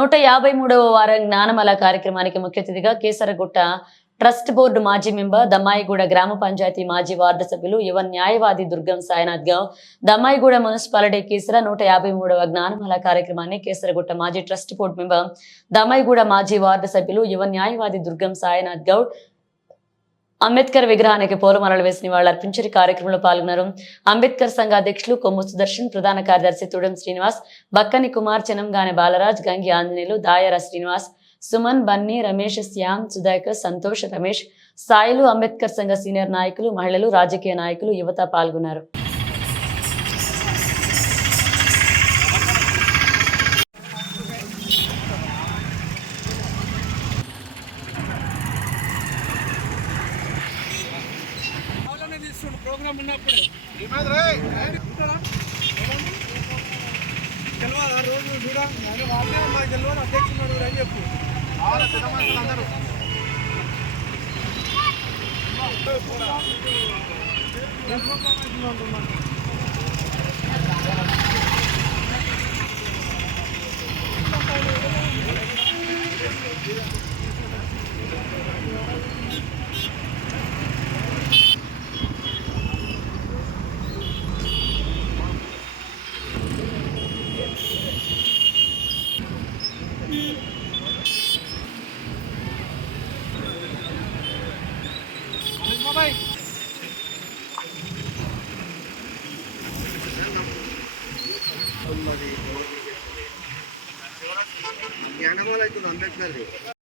నూట యాభై మూడవ వారం జ్ఞానమల కార్యక్రమానికి ముఖ్య అతిథిగా కేసరగుట్ట ట్రస్ట్ బోర్డు మాజీ మెంబర్ దమ్మాయిగూడ గ్రామ పంచాయతీ మాజీ వార్డు సభ్యులు యువ న్యాయవాది దుర్గం సాయినాథ్ గౌ దమ్మాయిగూడ మున్సిపాలిటీ కేసర నూట యాభై మూడవ జ్ఞానమల కార్యక్రమాన్ని కేసరగుట్ట మాజీ ట్రస్ట్ బోర్డు మెంబర్ దమ్మాయిగూడ మాజీ వార్డు సభ్యులు యువ న్యాయవాది దుర్గం సాయినాథ్ గౌడ్ అంబేద్కర్ విగ్రహానికి పూలమాలలు వేసిన వాళ్ళు అర్పించిన కార్యక్రమంలో పాల్గొన్నారు. అంబేద్కర్ సంఘ అధ్యక్షులు కొమ్ము సుదర్శన్ ప్రధాన కార్యదర్శి తుడం శ్రీనివాస్ బక్కని కుమార్ చెనంగానే బాలరాజ్ గంగి ఆంజనేయులు దాయరా శ్రీనివాస్ సుమన్ బన్నీ రమేష్ శ్యామ్ సుధాకర్ సంతోష్ రమేష్ సాయిలు అంబేద్కర్ సంఘ సీనియర్ నాయకులు మహిళలు రాజకీయ నాయకులు యువత పాల్గొన్నారు కావాలనే తీస్తుండు ప్రోగ్రామ్ ఉన్నప్పుడే. తెలియదా రోజు చూడ నేను వాళ్ళే మాకు తెలియదు అధ్యక్షుడు అని చెప్పు. బాబాయ్ జ్ఞానమాల జరిగింది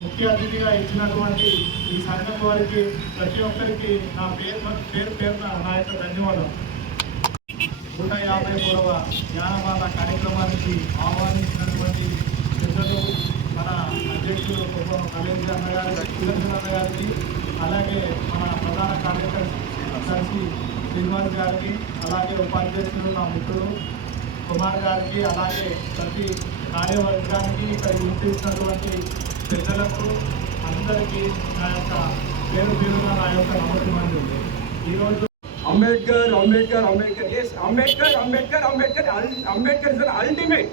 ముఖ్య అతిథిగా ఇచ్చినటువంటి ఈ సంఘం వారికి ప్రతి ఒక్కరికి నా పేరు పేరు పేరున నా యొక్క ధన్యవాదం నూట యాభై మూడవ జ్ఞానమాల కార్యక్రమానికి ఆహ్వానించినటువంటి పెద్దలు మన అధ్యక్షులు కొబ్బరి కలేజ్ అన్న గారి అన్న గారికి అలాగే మన ప్రధాన కార్యదర్శి శ్రీనివాస్ గారికి అలాగే ఉపాధ్యక్షులు నా మిత్రులు కుమార్ గారికి అలాగే ప్రతి కార్యవర్గానికి ఇక్కడ వినిపిస్తున్నటువంటి పెద్దలకు అందరికీ నా యొక్క పేరు పేరున నా యొక్క నమ్మకం ఈరోజు Ambedkar Ambedkar Ambedkar yes Ambedkar Ambedkar Ambedkar Al- Ambedkar is ultimate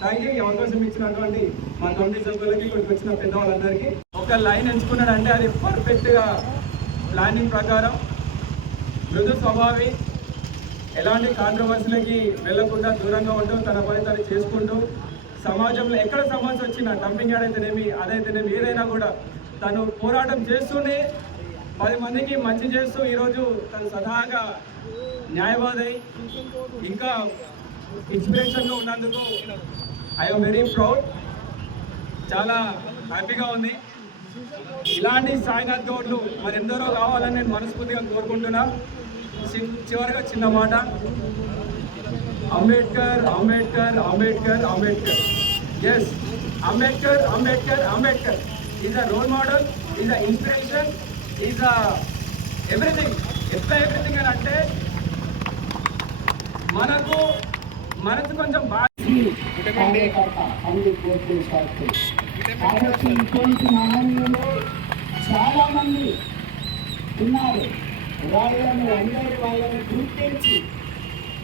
thank you ఈ అవకాశం ఇచ్చినటువంటి మా కమిటీ సభ్యులకి ఇక్కడికి వచ్చిన పెద్దవాళ్ళందరికీ. ఒక లైన్ ఎంచుకున్నాడంటే అది పర్ఫెక్ట్గా ప్లానింగ్ ప్రకారం. మృదు స్వభావి ఎలాంటి కాంట్రవర్సీలకి వెళ్ళకుండా దూరంగా ఉంటూ తన పని తను చేసుకుంటూ సమాజంలో ఎక్కడ సమస్య వచ్చినా డంపింగ్ యాడ్ అయితేనేమి అదైతేనేమి ఏదైనా కూడా తను పోరాటం చేస్తూనే పది మందికి మంచి చేస్తూ ఈరోజు తను సదాగా న్యాయవాది ఇంకా ఇన్స్పిరేషన్గా ఉన్నందుకు ఐఎమ్ వెరీ ప్రౌడ్ చాలా హ్యాపీగా ఉంది. ఇలాంటి సాయినాథ్ గౌడ్లు మరి ఎందరో కావాలని నేను మనస్ఫూర్తిగా కోరుకుంటున్నా. చివరిగా చిన్న మాట. Ambedkar Ambedkar Ambedkar Ambedkar. Is Ambedkar Ambedkar Ambedkar. Is a role model is a inspiration is a everything ఎట్లా ఎవ్రీథింగ్ అని అంటే మనకు మనసు కొంచెం బాగా చాలా మంది ఉన్నారు. వాళ్ళని అందరూ వాళ్ళని గుర్తించి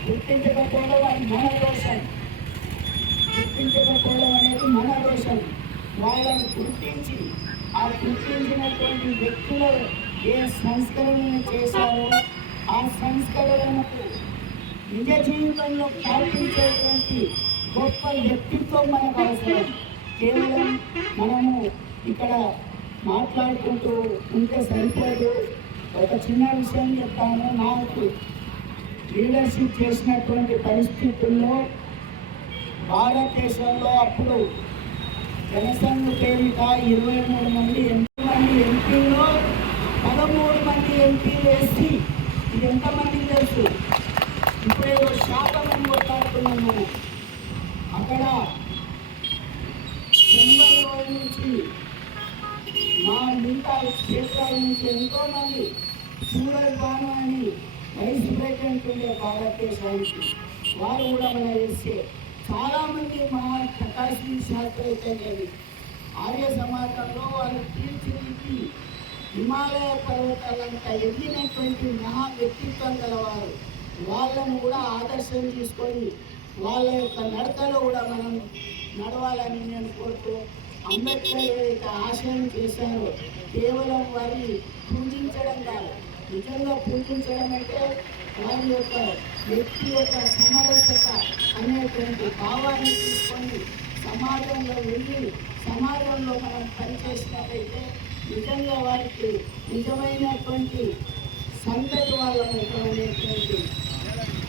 గుర్తించకపోవడం అది మన దోషం. గుర్తించకపోవడం అనేది మన దోషం. వాళ్ళని గుర్తించి ఆ గుర్తించినటువంటి వ్యక్తులు ఏ సంస్కరణను చేశారో ఆ సంస్కరణకు నిజ జీవితంలో పాటించేటువంటి గొప్ప వ్యక్తిత్వం మనకు అవసరం. కేవలం మనము ఇక్కడ మాట్లాడుకుంటూ ఉంటే సరిపోదు. ఒక చిన్న విషయం చెప్తాను. నాకు లీడర్షిప్ చేసినటువంటి పరిస్థితుల్లో భారతదేశంలో అప్పుడు జనసంఘ పేరిట ఇరవై మూడు మంది ఎంపీ మంది ఎంపీలో పదమూడు మంది ఎంపీలు ఎస్సీ ఇది ఎంతమందికి తెలుసు? ఇప్పుడు ఏదో శాతం అని కొట్లాడుతున్నాం మనం అక్కడ తొంభై రోజుల నుంచి మా మిగతా క్షేత్రాల నుంచి ఎంతో మంది సూరజ్ భాను అని వైస్ ప్రెసిడెంట్ ఉండే భారతదేశానికి వారు కూడా మన ఎస్సే చాలామంది మా ప్రకాశ్ శాస్త్రి ఆర్య సమాజంలో వాళ్ళు తీర్చిదిద్ది హిమాలయ పర్వతాలంతా ఎదిగినటువంటి మహా వ్యక్తిత్వం గలవారు. వాళ్ళను కూడా ఆదర్శం తీసుకొని వాళ్ళ యొక్క నడకలో కూడా మనం నడవాలని నేను కోరుతూ అంబేద్కర్ ఏదైతే ఆశయం చేశారో. కేవలం వారిని పూజించడం కాదు నిజంగా పూజించడం అంటే వారి యొక్క వ్యక్తి యొక్క సమరసత అనేటువంటి భావాన్ని తీసుకొని సమాజంలో వెళ్ళి సమాజంలో మనం పనిచేసినట్లయితే నిజంగా వారికి నిజమైనటువంటి సంతతి వాళ్ళకు అనేటువంటి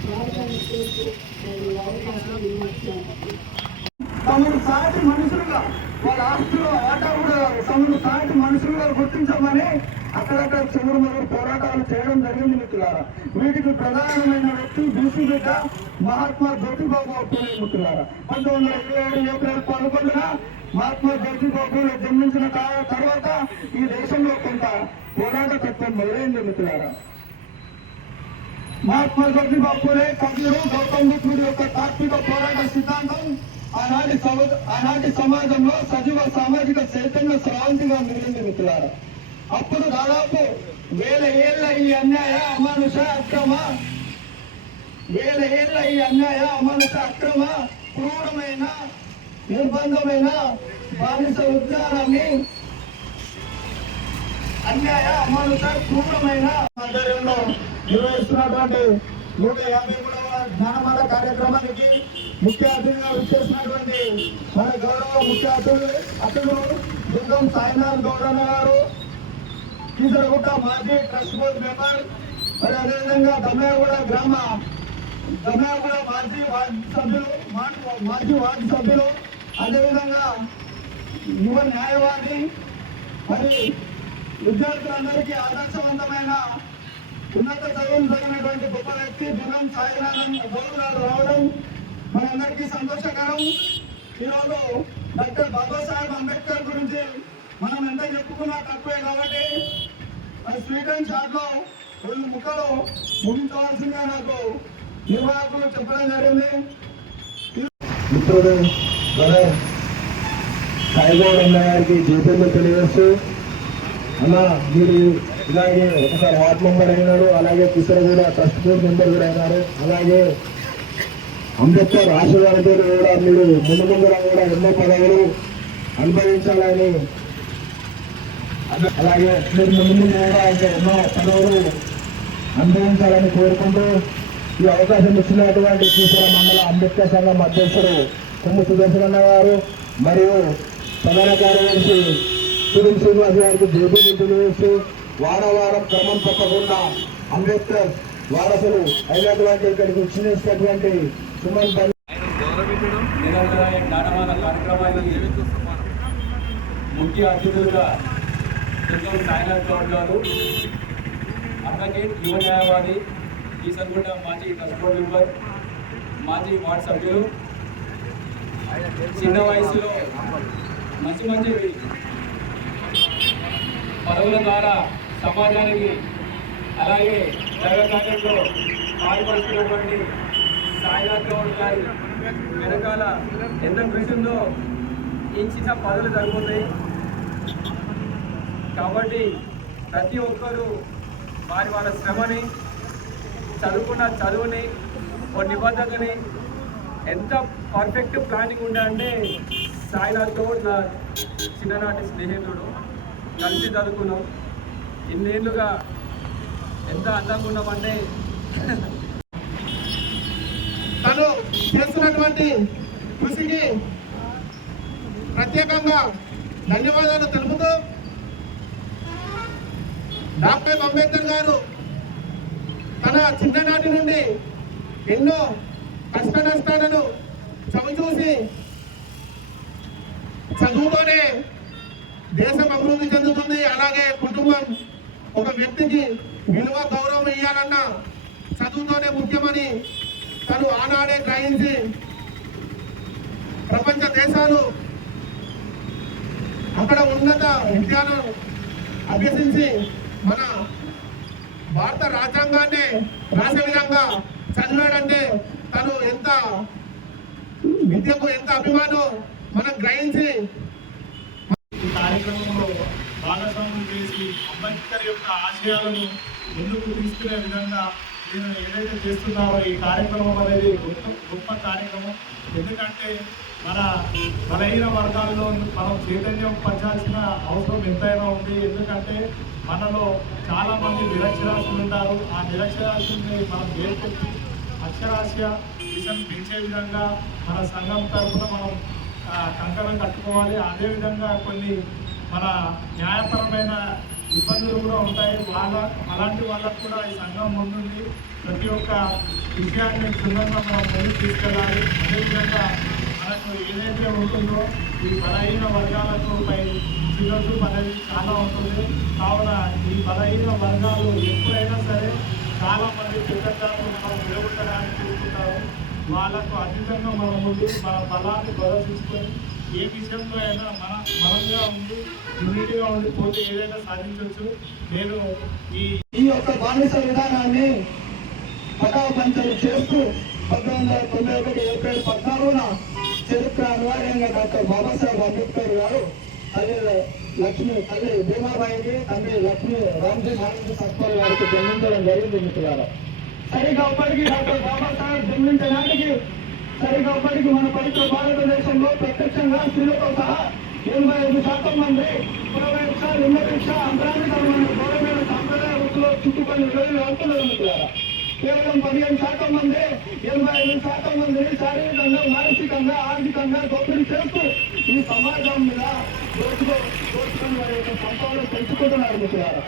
ప్రార్థన చేస్తూ నేను అవకాశం ఇవ్వచ్చు తమను సాటి మనుషులుగా వాళ్ళ ఆస్తులు ఆటా కూడా తమను సాటి మనుషులుగా గుర్తించమని అక్కడక్కడ చివరి మొదలు పోరాటాలు చేయడం జరిగింది మిత్రులారా. వీటికి ప్రధానమైన వ్యక్తి బీసీ బిడ్డ మహాత్మా జ్యోతిబాబు పూలే మిత్రులారా. పంతొమ్మిది వందల ఇరవై ఏడు ఏప్రిల్ పదకొండున మహాత్మా జ్యోతిబాబు పూలే జన్మించిన కా- తర్వాత ఈ దేశంలో కొంత పోరాట తత్వం మొదలైంది మిత్రులారా. మహాత్మా జ్యోతిబాబు పూలే కవులు గౌతమ్ బుద్ధ యొక్క తాత్విక పోరాట సిద్ధాంతం ఆనాటి సమాజంలో సజీవ సామాజిక చైతన్య శ్రాంతిగా మిగిలింది మిత్రులారా. అప్పుడు దాదాపు వేల ఏళ్ళ ఈ అన్యాయ అమానుష అక్రమ వేల ఏళ్ళ ఈ అన్యాయ అమానుష అక్రమ క్రూరమైన నిర్బంధమైన బానిస ఉద్యానాన్ని అన్యాయ అమానుష క్రూరమైన ఆధ్వర్యంలో నిర్వహిస్తున్నటువంటి నూట యాభై మూడవ జ్ఞానమాల కార్యక్రమానికి ముఖ్య అతిథిగా విచ్చేసినటువంటి మన గౌరవ ముఖ్య అతిథులు అతిథులు దుర్గం సాయినాథ్ గౌడన్న గారు కీసరగుట్ట మాజీ ట్రస్ట్ బోర్డు మెంబర్ మరి అదేవిధంగా దమ్యాగూడ గ్రామ దమ్యాగూడ మాజీ వార్డు సభ్యులు మాజీ వార్డు సభ్యులు అదేవిధంగా యువ న్యాయవాది మరి విద్యార్థులందరికీ ఆదర్శవంతమైన ఉన్నత చదువులు జరిగినటువంటి గొప్ప వ్యక్తి దుర్గం సాయినాథన్ గౌరవ గారు రావడం మనందరికీ సంతోషకరం. ఈరోజు డాక్టర్ బాబాసాహెబ్ అంబేద్కర్ గురించి మనం ఎంత చెప్పుకున్నా తక్కువే కాబట్టి అది స్వీట్ అండ్ షార్ట్ రెండు ముక్కలు ముగించవలసిందిగా నాకు నిర్వాహకులు చెప్పడం జరిగింది. మిత్రుడు బ్రదర్ సాయిగౌడ్ అన్న గారికి జీతంలో తెలియజేస్తూ అన్న మీరు ఇలాగే ఒకసారి వార్డ్ మెంబర్ అయినారు అలాగే కూడా ట్రస్ట్ బోర్డ్ మెంబర్ కూడా అయినారు అలాగే అంబేద్కర్ ఆశీర్వాదంతో కూడా మీరు ముందు ముందర కూడా ఎన్నో పదవులు అనుభవించాలని అలాగే మీరు ముందు ముందు కూడా ఎన్నో పదవులు అనుభవించాలని కోరుకుంటూ ఈ అవకాశం ఇచ్చినటువంటి శ్రీశ్వర మండల అంబేద్కర్ సంఘం అధ్యక్షుడు కొమ్ము సుదర్శన గారు మరియు ప్రధాన కార్యదర్శి సునీల్ శ్రీనివాస్ గారికి జేబీ తెలియజేస్తూ వారం క్రమం తప్పకుండా అంబేద్కర్ వారసులు అయినటువంటి ఇక్కడికి వచ్చినటువంటి సుమన్ పల్లి జ్ఞానమాన కార్యక్రమానికి ముఖ్య అతిథులుగా దుర్గం సాయినాథ్ గౌడ్ గారు అడ్వకేట్ యువ న్యాయవాది ఈసర్గుట్ట మాజీ ట్రస్ట్ బోర్డు మెంబర్ మాజీ వార్డు సభ్యులు చిన్న వయసులో మంచి మంచి పదవుల ద్వారా సమాజానికి అలాగే దైవ కార్యంలో పాల్పడుతున్నటువంటి సాయినాథ్ గారి వెనకాల ఎంత కృషి ఉందో ఇంచిన పదవులు సరిపోతాయి కాబట్టి ప్రతి ఒక్కరూ వారి వాళ్ళ శ్రమని చదువుకున్న చదువుని ఒక నిబద్ధతని ఎంత పర్ఫెక్ట్ ప్లానింగ్ ఉండాలంటే సాయినాథ్ గౌడ్ నా చిన్ననాటి స్నేహితుడు. కలిసి చదువుకున్నాం. ఇన్నేళ్ళుగా ఎంత అందంగా ఉన్నామంటే చేస్తున్నటువంటి కృషికి ప్రత్యేకంగా ధన్యవాదాలు తెలుపుతూ డాక్టర్ అంబేద్కర్ గారు తన చిన్ననాటి నుండి ఎన్నో కష్ట నష్టాలను చవిచూసి చదువుతోనే దేశం అభివృద్ధి చెందుతుంది. అలాగే కుటుంబం ఒక వ్యక్తికి విలువ గౌరవం ఇవ్వాలన్నా చదువుతోనే ముఖ్యమని తను ఆనాడే గ్రహించి ప్రపంచ దేశాలు అక్కడ ఉన్నత విద్యను అభ్యసించి మన భారత రాజ్యాంగాన్ని రాసే విధంగా చదివాడంటే తను ఎంత విద్యకు ఎంత అభిమానం మనం గ్రహించి కార్యక్రమంలో భాగస్వామ్యం చేసి అంబేద్కర్ యొక్క ఆశయాలను ముందుకు తీసుకునే విధంగా నేను ఏదైతే చేస్తున్నారో ఈ కార్యక్రమం అనేది గొప్ప గొప్ప కార్యక్రమం. ఎందుకంటే మన బలహీన వర్గాల్లో మనం చైతన్యం పంచాల్సిన అవసరం ఎంతైనా ఉంది. ఎందుకంటే మనలో చాలామంది నిరక్షరాస్యులు ఉంటారు. ఆ నిరక్షరాస్యుల్ని మనం ఏర్పడి అక్షరాస్య దిశను పెంచే విధంగా మన సంఘం తరఫున మనం కంకణం కట్టుకోవాలి. అదేవిధంగా కొన్ని మన న్యాయపరమైన ఇబ్బందులు కూడా ఉంటాయి. వాళ్ళ అలాంటి వాళ్ళకు కూడా ఈ సంఘం ముందుంది. ప్రతి ఒక్క విషయాన్ని క్షుణ్ణంగా మనం ముందుకు తీసుకెళ్ళాలి. అదేవిధంగా మనకు ఏదైతే ఉంటుందో ఈ బలహీన వర్గాలకు పై చిరసు అనేది చాలా ఉంటుంది. కావున ఈ బలహీన వర్గాలు ఎప్పుడైనా సరే చాలా మంది మనం నిలబెట్టడానికి చూసుకుంటారు వాళ్ళకు అతీతంగా మనం ముందు మన బలాన్ని ప్రదర్శించుకొని ఏ విషయంలో అయినా మన మనంగా ఉండి యూనిటీగా ఉండి పోతే ఏదైనా సాధించవచ్చు. నేను ఈ ఈ యొక్క బానిస విధానాన్ని పటాపంచలు చేస్తూ పంతొమ్మిది వందల తొంభై ఒకటి ఏప్రిల్ పద్నాలుగున చరిత్ర అనివార్యంగా డాక్టర్ బాబాసాహెబ్ అంబేద్కర్ గారు తల్లి లక్ష్మి తల్లి భీమాబాయికి తండ్రి లక్ష్మి రామ్జీ నారాయణ సత్పాల్ గారికి జన్మించడం జరిగింది మిత్రులారా. సరిగా అప్పటికి డాక్టర్ బాబాసాహెబ్ జన్మించడానికి సరిగా అప్పటికి మన పవిత్ర భారతదేశంలో ప్రత్యక్షంగా స్త్రీలతో సహా ఎనభై ఐదు శాతం మంది పురవేక్ష నిమిషాలు అంతరాధికరమైన గౌరవమైన సాంప్రదాయ వృత్తిలో చుట్టుకొని ఇరవై వెళ్తున్నారు మిత్రులారా కేవలం పదిహేను శాతం మంది ఎనభై ఐదు శాతం మందిని శారీరకంగా మానసికంగా ఆర్థికంగా దోపిడీ చేస్తూ ఈ సమాజం మీద దోచుకో దోచుకొని వారి యొక్క సంపాదన పెంచుకుంటున్నారు మిత్రులారా.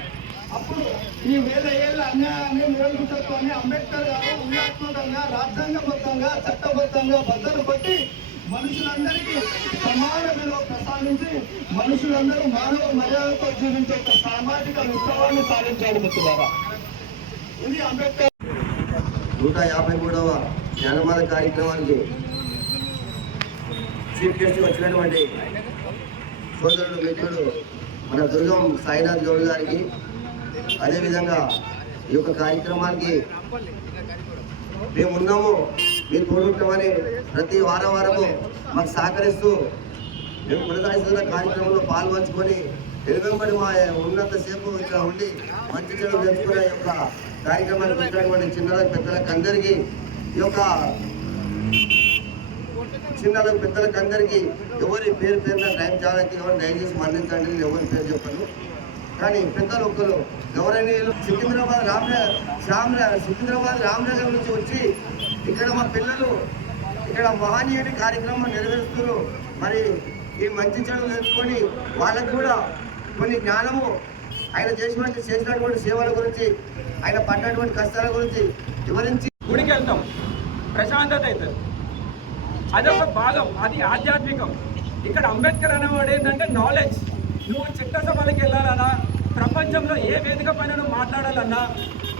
అప్పుడు ఈ వేల ఏళ్ళ అన్యాయాన్ని నిరంకుశత్వాన్ని అంబేద్కర్ గారు వ్యూహాత్మకంగా రాజ్యాంగబద్ధంగా చట్టబద్ధంగా బద్దలు పట్టి మనుషులందరికీ సమాన విలువ ప్రసాదించి మనుషులందరూ మానవ మర్యాదతో జీవించే ఒక సామాజిక విప్లవాన్ని సాధించాడు మిత్రులారా. ఇది అంబేద్కర్ నూట యాభై మూడవ జ్ఞానమాల కార్యక్రమానికి చీఫ్ గెస్ట్ వచ్చినటువంటి సోదరుడు మిత్రుడు మన దుర్గం సాయినాథ్ గౌడ్ గారికి అదేవిధంగా ఈ యొక్క కార్యక్రమానికి మేమున్నాము మీరు తోడుంటామని ప్రతి వారం వారము మాకు సహకరిస్తూ మేము కొనసాగిస్తున్న కార్యక్రమంలో పాల్పంచుకొని వెనుకంబడి మా ఉన్నంతసేపు ఇక్కడ ఉండి మంచి చెడు తెలుసుకునే యొక్క కార్యక్రమాన్ని పెట్టినటువంటి చిన్నలకు పెద్దలకు అందరికీ ఈ యొక్క చిన్నలకు పెద్దలకు అందరికీ ఎవరి పేరు పేరున టైం చాలా ఎవరు దయచేసి మరణించండి నేను ఎవరి పేరు చెప్పను. కానీ పెద్దలు ఒక్కరు గౌరవనీయులు సికింద్రాబాద్ రామనగర్ శ్యామనగర్ సికింద్రాబాద్ రామనగర్ నుంచి వచ్చి ఇక్కడ మా పిల్లలు ఇక్కడ మహనీయుని కార్యక్రమం నెరవేరుస్తున్నారు. మరి ఈ మంచి చెడు తెలుసుకొని వాళ్ళకు కూడా కొన్ని జ్ఞానము ఆయన చేసినటువంటి చేసినటువంటి సేవల గురించి ఆయన పడినటువంటి కష్టాల గురించి వివరించి గుడికి వెళ్తాం. ప్రశాంతత అవుతుంది. అదొక భాగం అది ఆధ్యాత్మికం. ఇక్కడ అంబేద్కర్ అనేవాడు ఏంటంటే నాలెడ్జ్ నువ్వు చట్టసభలకు వెళ్ళాలన్నా ప్రపంచంలో ఏ వేదిక పైన నువ్వు మాట్లాడాలన్నా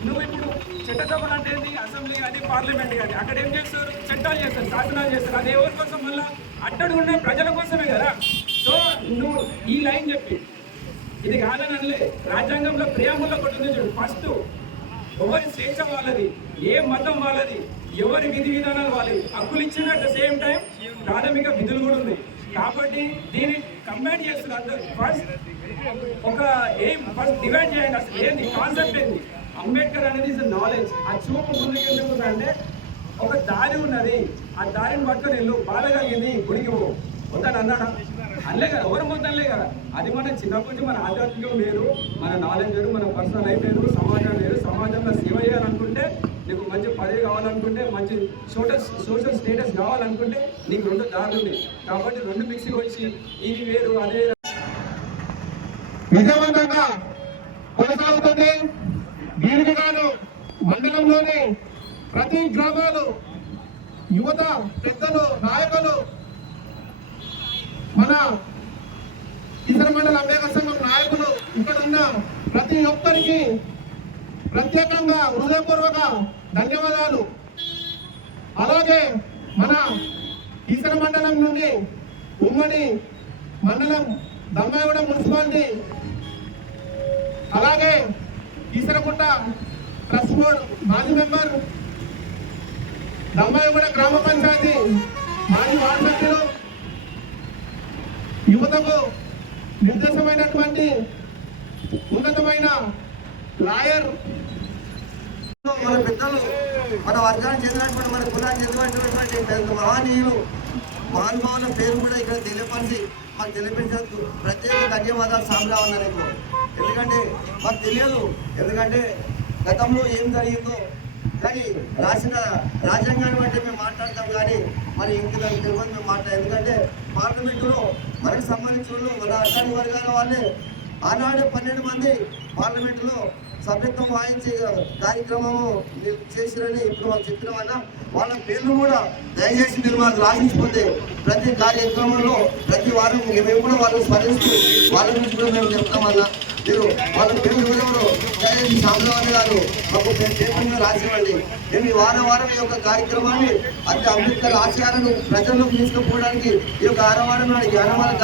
నువ్వు ఇప్పుడు చట్టసభలు అంటే అసెంబ్లీ కానీ పార్లమెంట్ కానీ అక్కడ ఏం చేస్తారు? చట్టాలు చేస్తారు శాసనాలు చేస్తారు. అది ఎవరి కోసం? మళ్ళీ అట్టడు ఉన్న ప్రజల కోసమే కదా. సో నువ్వు ఈ లైన్ చెప్పి. ఇది కాదని అనలే రాజ్యాంగంలో ప్రియాముల్లో ఒకటి చూడు. ఫస్ట్ ఎవరి స్వేచ్ఛ వాళ్ళది? ఏ మతం వాళ్ళది? ఎవరి విధి విధానాలు వాళ్ళది? హక్కులు ఇచ్చిన అట్ ద సేమ్ టైం ప్రాథమిక విధులు కూడా ఉంది కాబట్టి దీన్ని కంబైన్ చేస్తున్నారు అందరు. ఫస్ట్ ఒక ఏం ఫస్ట్ డివైడ్ చేయండి అసలు. ఏంది? కాన్సెప్ట్ ఏంది? అంబేద్కర్ అనేది ఇస్ నాలెడ్జ్ ఆ చూపు ముందుకు ఎందుకు అంటే ఒక దారి ఉన్నది. ఆ దారిని పట్టుకొని వెళ్ళు. బాధ కలిగింది గుడికి పోతాను వద్దని అన్నాడా? కదా. ఎవరు మొత్తలే కదా. అది మన చిన్నప్పటి నుంచి మన ఆధ్యాత్మికం వేరు మన నాలెడ్జ్ వేరు మన పర్సనల్ లైఫ్ వేరు సమాజం వేరు సమాజంలో సేవ చేయాలనుకుంటే నీకు మంచి పదవి కావాలనుకుంటే మంచి సోషల్ సోషల్ స్టేటస్ కావాలనుకుంటే నీకు రెండు దారులు ఉన్నాయి. కాబట్టి రెండు మిక్సీ వచ్చి ఇవి వేరు అదే విజయవంతంగా కొనసాగుతుంది. దీనికి గాను మండలంలోని ప్రతి గ్రామాలు యువత పెద్దలు నాయకులు మన ఇతర మండల అంబేద్కర్ సంఘం నాయకులు ఇక్కడ ఉన్న ప్రతి ఒక్కరికి ప్రత్యేకంగా హృదయపూర్వక ధన్యవాదాలు. అలాగే మన ఈసర మండలం నుండి ఉమ్మడి మండలం దమ్మాయిగూడ మున్సిపాలిటీ అలాగే ఈసరగుట్ట ట్రస్ట్ బోర్డ్ మాజీ మెంబర్ దమ్మాయిగూడ గ్రామ పంచాయతీ మాజీ వార్డు సభ్యులు యువతకు నిర్దేశమైనటువంటి ఉన్నతమైన లాయర్. మన పెద్దలు మన వర్గానికి చెందినటువంటి మన కులానికి చెందినటువంటి పెద్ద మహనీయులు మహానుభావుల పేరు కూడా ఇక్కడ తెలియపరిచి మాకు తెలియపరిచేందుకు ప్రత్యేక ధన్యవాదాలు సాంబ్రావు నీకు ఎందుకంటే మాకు తెలియదు. ఎందుకంటే గతంలో ఏం జరిగిందో. కానీ రాసిన రాజ్యాంగాన్ని బట్టి మేము మాట్లాడతాం కానీ మరి ఇంటి దానికి తెలియదు మేము మాట్లాడాం ఎందుకంటే పార్లమెంటులో మనకు సంబంధించిన వాళ్ళు మన అడ్డాని వర్గాల వాళ్ళే. ఆనాడు పన్నెండు మంది పార్లమెంటులో సభ్యత్వం వాయించే కార్యక్రమము చేసిరని ఇప్పుడు మాకు చెప్పినామన్నా వాళ్ళ పేర్లు కూడా దయచేసి మీరు మాకు రాసించిపోతే ప్రతి కార్యక్రమంలో ప్రతి వారం మేము కూడా వాళ్ళు స్మరిస్తూ వాళ్ళ గురించి కూడా మేము చెప్తామన్నా మీరు వాళ్ళ పేర్లు ఎవరెవరు దయచేసి గారు మాకు పేరు పేరు రాసివ్వండి. మేము ఈ వారం వారం ఈ యొక్క కార్యక్రమాన్ని అతి అంబేద్కర్ ఆశయాలను ప్రజల్లోకి తీసుకుపోవడానికి ఈ యొక్క ఆరవారం నాడు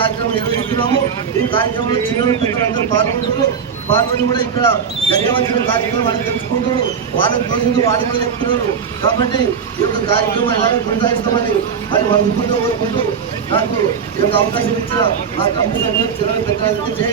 కార్యక్రమం నిర్వహిస్తున్నాము. ఈ కార్యక్రమంలో చిన్న పెద్దలందరూ పాల్గొంటున్నారు. పాల్గొని కూడా ఇక్కడ ధన్యవాదాలు కార్యక్రమం వాళ్ళు తెలుసుకుంటారు వాళ్ళకి తోచింది వాళ్ళు కూడా చెప్తున్నారు కాబట్టి ఈ యొక్క కార్యక్రమం ఎలాగో కొనసాగిస్తామని మరి మనసుకుంటూ కోరుకుంటూ నాకు ఈ యొక్క అవకాశం ఇచ్చిన మా కంపెనీ చిన్న పెద్దలందరికీ జై